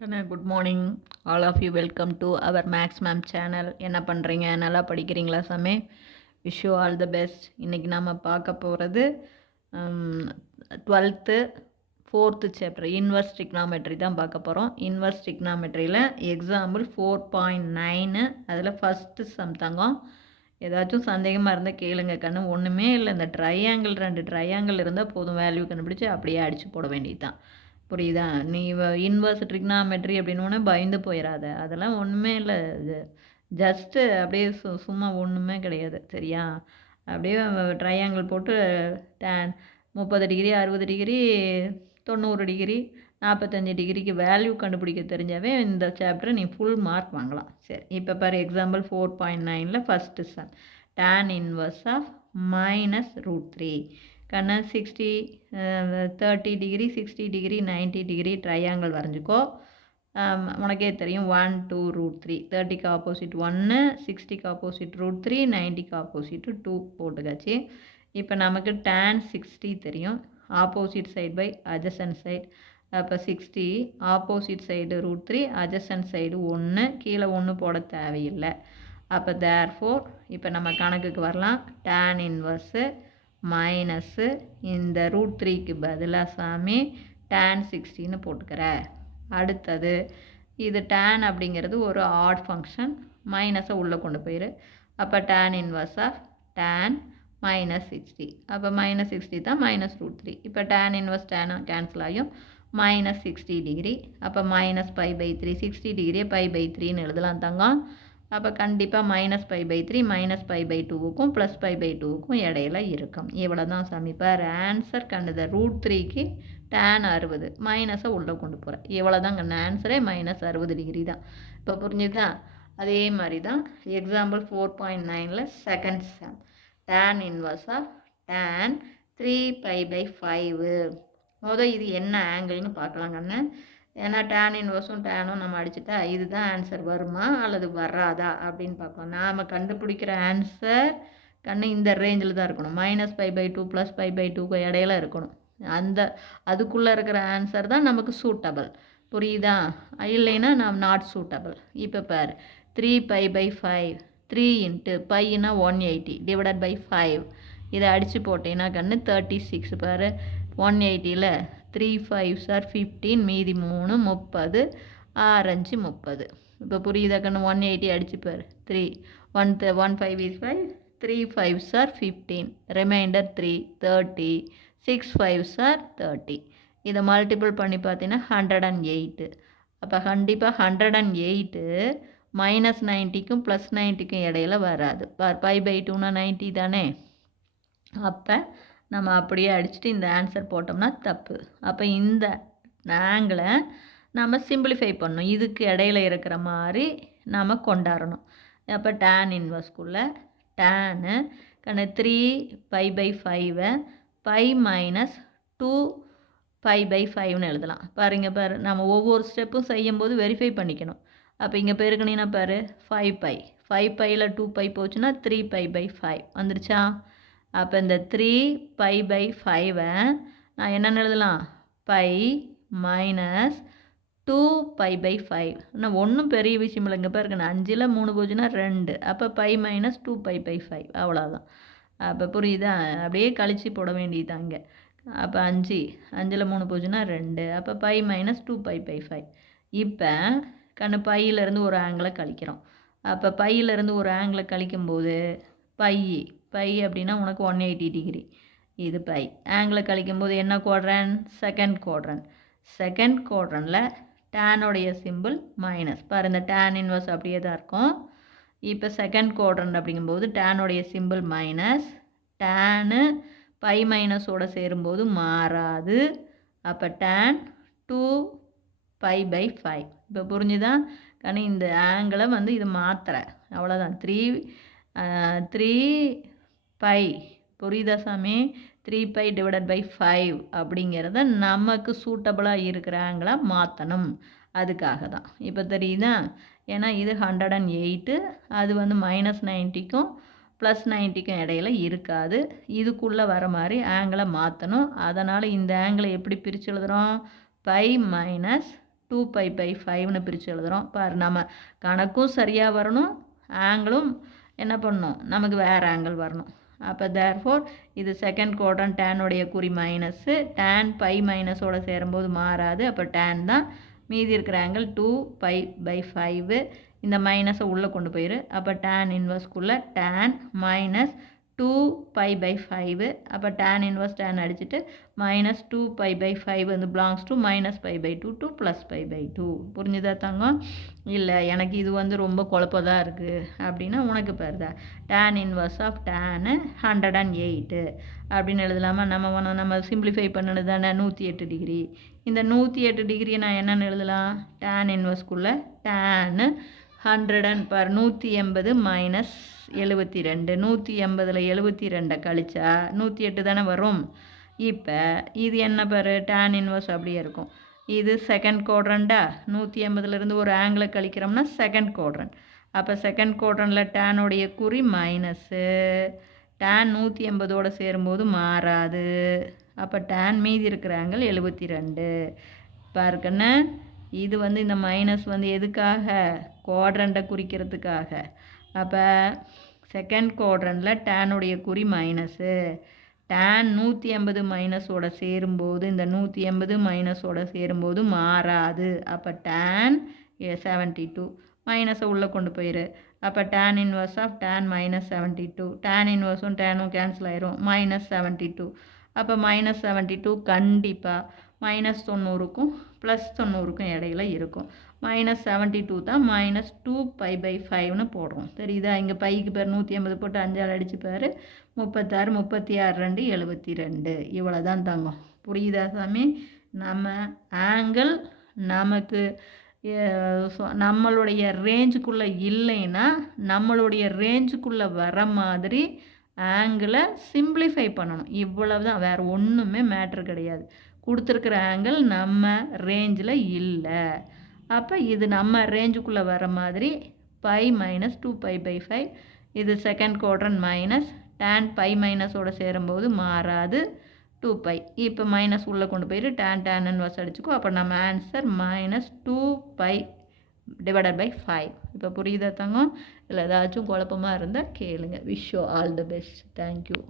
Good morning all of you. Welcome to our maths mam channel. என்ன பண்ணுறீங்க? நல்லா படிக்கிறீங்களா சாமி? Wish you all the best. இன்றைக்கி நம்ம பார்க்க போகிறது 12th 4th chapter inverse trigonometry தான் பார்க்க போகிறோம். இன்வர்ஸ் ட்ரிக்னாமெட்ரியில் எக்ஸாம்பிள் 4.9 அதில் ஃபஸ்ட்டு சம் தங்கம். ஏதாச்சும் சந்தேகமாக இருந்தால் கேளுங்க கண்ணு. ஒன்றுமே இல்லை, இந்த ரெண்டு ட்ரையாங்கிள் இருந்தால் போதும், வேல்யூ கண்டுபிடிச்சி அப்படியே அடித்து போட வேண்டியது தான். புரியுதா? நீ இன்வர்ஸ் ட்ரிக்னாமெட்ரி அப்படின்னு பயந்து போயிடாத. அதெல்லாம் ஒன்றுமே இல்லை. இது ஜஸ்ட்டு அப்படியே சும்மா ஒன்றுமே கிடையாது, சரியா? அப்படியே ட்ரையாங்கிள் போட்டு டேன் 30 டிகிரி 60 டிகிரி 90 டிகிரி 45 டிகிரிக்கு வேல்யூ கண்டுபிடிக்க தெரிஞ்சாவே இந்த சாப்டரை நீ ஃபுல் மார்க் வாங்கலாம். சரி, இப்போ பாரு எக்ஸாம்பிள் 4.9ல் first sum. Tan inverse of -√3 கண்ணா 60 30 டிகிரி 60 டிகிரி 90 டிகிரி ட்ரையாங்கிள் வரைஞ்சிக்கோ. உனக்கே தெரியும் 1 2 √3. 30க்கு ஆப்போசிட் 1, 60க்கு ஆப்போசிட் √3, 90க்கு ஆப்போசிட் 2 போட்டுக்காச்சு. இப்போ நமக்கு tan 60 தெரியும். Opposite side by adjacent side. அப்போ 60 ஆப்போசிட் சைடு √3, அட்ஜசன்ட் சைடு 1, கீழே 1 போட தேவையில்லை. அப்போ தேர்ஃபோர் இப்போ நம்ம கணக்குக்கு வரலாம். tan இன்வர்ஸு மைனஸு இந்த √3க்கு பதிலாக சாமி tan 60ன்னு போட்டுக்கிற. அடுத்தது இது tan அப்படிங்கிறது ஒரு ஆட் ஃபங்க்ஷன், மைனஸை உள்ளே கொண்டு போயிரு. அப்போ tan இன்வர்ஸ் ஆஃப் tan -60. அப்போ -60 தான் -√3. இப்போ tan இன்வர்ஸ் tan கேன்சல் ஆகும். -60 டிகிரி. அப்போ -π/3 60 டிகிரியை π/3ன்னு எழுதலாம் தங்கம். அப்போ கண்டிப்பாக -π/3 -π/2க்கும் +π/2க்கும் இடையில இருக்கும். இவ்வளோ தான் சாமி. பார் ஆன்சர் கண்டுத. √3க்கு tan 60 மைனஸை உள்ளே கொண்டு போகிறேன். இவ்வளோ தான் கண்ணு ஆன்சரே -60 டிகிரி தான். இப்போ புரிஞ்சுதா? அதே மாதிரி தான் எக்ஸாம்பிள் 4.9ல் second sum. tan inverse of tan 3π/5. இது என்ன ஆங்கிள்னு பார்க்கலாம் கண்ணு. ஏன்னா tan இன்வர்ஸும் டேனும் நம்ம அடிச்சுட்டா இதுதான் ஆன்சர் வருமா அல்லது வராதா அப்படின்னு பார்க்கலாம். நாம் கண்டுபிடிக்கிற ஆன்சர் கண்ணு இந்த ரேஞ்சில் தான் இருக்கணும். -π/2 +π/2க்கு இடையில இருக்கணும். அதுக்குள்ளே இருக்கிற ஆன்சர் தான் நமக்கு சூட்டபிள். புரியுதா? இல்லைன்னா நாம் நாட் சூட்டபிள். இப்போ பாரு 3π/5 3 × πன்னா 180 / 5. இதை அடித்து போட்டேன்னா கண்ணு 36. பாரு 180ல் 3 5s are 15, மீதி 3 30, 6 5 30. இப்போ புரியுதா கண்ணு? 180 அடிச்சுப்பார். 3 1 5 is 5, 3 5s are 15, reminder 3 30, 6 5s are 30. இதை மல்டிபிள் பண்ணி பார்த்தீங்கன்னா 108. அப்போ கண்டிப்பாக 108 -90க்கும் +90க்கும் இடையில வராது. π/2னா 90 தானே. அப்போ நம்ம அப்படியே அடிச்சுட்டு இந்த ஆன்சர் போட்டோம்னா தப்பு. அப்போ இந்த ஆங்கிளை நம்ம சிம்பிளிஃபை பண்ணணும். இதுக்கு இடையில இருக்கிற மாதிரி நம்ம கொண்டாடணும். அப்போ tan இன்வர்ஸ்குள்ளே டேனு 3π/5 π - 2π/5ன்னு எழுதலாம். பாருங்க பாரு, நம்ம ஒவ்வொரு ஸ்டெப்பும் செய்யும்போது வெரிஃபை பண்ணிக்கணும். அப்போ இங்கே பெருக்கணினா பாரு 5π 5πயில் 2π போச்சுன்னா 3π/5 வந்துருச்சா? அப்போ இந்த 3π/5 நான் என்னென்னு எழுதலாம்? π - 2π/5. ஆனால் ஒன்றும் பெரிய விஷயம் இல்லைங்க. பாருங்க, 5ல் 3 போச்சுன்னா 2. அப்போ π - 2π/5 அவ்வளோதான். அப்போ புரியுதா? அப்படியே கழிச்சு போட வேண்டியதுதான் இங்கே. அப்போ 5ல் 3 போச்சுன்னா 2. அப்போ π - 2π/5. இப்போ கண்ணு பையிலேருந்து ஒரு ஆங்கிளை கழிக்கிறோம். அப்போ பையிலேருந்து ஒரு ஆங்கிளை கழிக்கும்போது பை அப்படின்னா உனக்கு 180 டிகிரி. இது பை. ஆங்கிளை கழிக்கும்போது என்ன குவாட்ரன்? Second quadrant. செகண்ட் குவாட்ரனில் டேனோடைய சிம்பிள் மைனஸ். பாரு, இந்த tan இன்வர்ஸ் அப்படியே தான் இருக்கும். இப்போ செகண்ட் குவாட்ரன் அப்படிங்கும்போது டேனோடைய சிம்பிள் மைனஸ். டேனு பை மைனஸோடு சேரும்போது மாறாது. அப்போ tan 2π/5. இப்போ புரிஞ்சுதான் கண்ணு? இந்த ஆங்கிளை இது மாத்திரை அவ்வளோதான். 3π புரியுதா சாமி? 3π / 5 அப்படிங்கிறத நமக்கு சூட்டபிளாக இருக்கிற ஆங்கிளாக மாற்றணும். அதுக்காக தான். இப்போ தெரியுதா? ஏன்னா இது 108, அது -90க்கும் +90க்கும் இடையில இருக்காது. இதுக்குள்ளே வர மாதிரி ஆங்கிளை மாற்றணும். அதனால் இந்த ஆங்கிளை எப்படி பிரித்து எழுதுகிறோம்? π - 2π/5ன்னு பிரித்து எழுதுகிறோம். பாரு நம்ம கணக்கும் சரியாக வரணும், ஆங்கிளும் என்ன பண்ணணும், நமக்கு வேறு ஆங்கிள் வரணும். அப்போ தேர்ஃபோர் இது செகண்ட் குவாட்ரண்ட் டேனுடைய குறி மைனஸு, டேன் பை மைனஸோட சேரும்போது மாறாது. அப்போ டேன் தான். மீதி இருக்கிற ஆங்கிள் 2π/5. இந்த மைனஸை உள்ளே கொண்டு போயிரு. அப்போ டேன் இன்வர்ஸ்க்குள்ளே டேன் மைனஸ் 2π/5. அப்போ டேன் இன்வர்ஸ் டேன் அடிச்சுட்டு மைனஸ் 2π/5 வந்து பிலாங்ஸ் டு -π/2 டு +π/2. புரிஞ்சுதா தங்கம்? இல்லை எனக்கு இது வந்து ரொம்ப குழப்பதாக இருக்குது அப்படின்னா உனக்கு பாருதா, டேன் இன்வர்ஸ் ஆஃப் டேனு 108 அப்படின்னு எழுதலாமா? நம்ம சிம்பிளிஃபை பண்ணது தானே 108 டிகிரி. இந்த 108 டிகிரியை நான் என்னென்னு எழுதலாம்? Tan இன்வர்ஸ்க்குள்ளே டேனு 180 minus 72. 180ல் 72 கழிச்சா 108 தானே வரும். இப்போ இது என்ன பாரு, டேன் இன்வர்ஸ் அப்படியே இருக்கும். இது செகண்ட் குவாட்ரண்டா, 180லேருந்து ஒரு ஆங்கிளை கழிக்கிறோம்னா செகண்ட் குவாட்ரண்ட். அப்போ செகண்ட் குவாட்ரண்டில் டேனுடைய குறி மைனஸு, டேன் 180ஓடு சேரும்போது மாறாது. அப்போ டேன் மீதி இருக்கிற ஆங்கிள் 72. பாருக்கண்ணே, இது வந்து இந்த மைனஸ் வந்து எதுக்காக, குவாட்ரண்ட்டை குறிக்கிறதுக்காக. அப்போ செகண்ட் குவாட்ரண்ட்டில் டேனுடைய குறி மைனஸு, டேன் 180 மைனஸோட சேரும்போது, இந்த 180 மைனஸோட சேரும்போது மாறாது. அப்போ டேன் 72 மைனஸை உள்ளே கொண்டு போயிரு. அப்போ tan inverse of tan -72, tan இன்வர்ஸும் டேனும் கேன்சல் ஆயிரும், -72. அப்போ -72 கண்டிப்பாக -90க்கும் +90க்கும் இடையில இருக்கும். -72 தான் -2π/5ன்னு போடுறோம். தெரியுதா? இங்கே பைக்கு பேர் 180 போட்டு 5ஆல் அடிச்சு பாரு, 36, 36, 2, 72. இவ்வளோ தான் தங்கம். புரியுதா சாமி? நம்ம ஆங்கிள் நமக்கு நம்மளுடைய ரேஞ்சுக்குள்ளே இல்லைன்னா நம்மளுடைய ரேஞ்சுக்குள்ளே வர மாதிரி ஆங்கிளை சிம்பிளிஃபை பண்ணணும். இவ்வளவு தான், வேறு ஒன்றுமே மேட்ரு கிடையாது. கொடுத்துருக்குற ஆங்கிள் நம்ம ரேஞ்சில் இல்லை. அப்போ இது நம்ம ரேஞ்சுக்குள்ளே வர மாதிரி π - 2π/5. இது second quadrant minus, tan pi மைனஸோட சேரும்போது மாறாது 2π. இப்போ மைனஸ் உள்ளே கொண்டு போயிட்டு டேன் இன்வர்ஸ் அடிச்சுக்கோ. அப்போ நம்ம ஆன்சர் -2π/5. இப்போ புரியுதா தங்கம்? இல்லை ஏதாச்சும் குழப்பமாக இருந்தால் கேளுங்க. Wish you all the best. Thank you.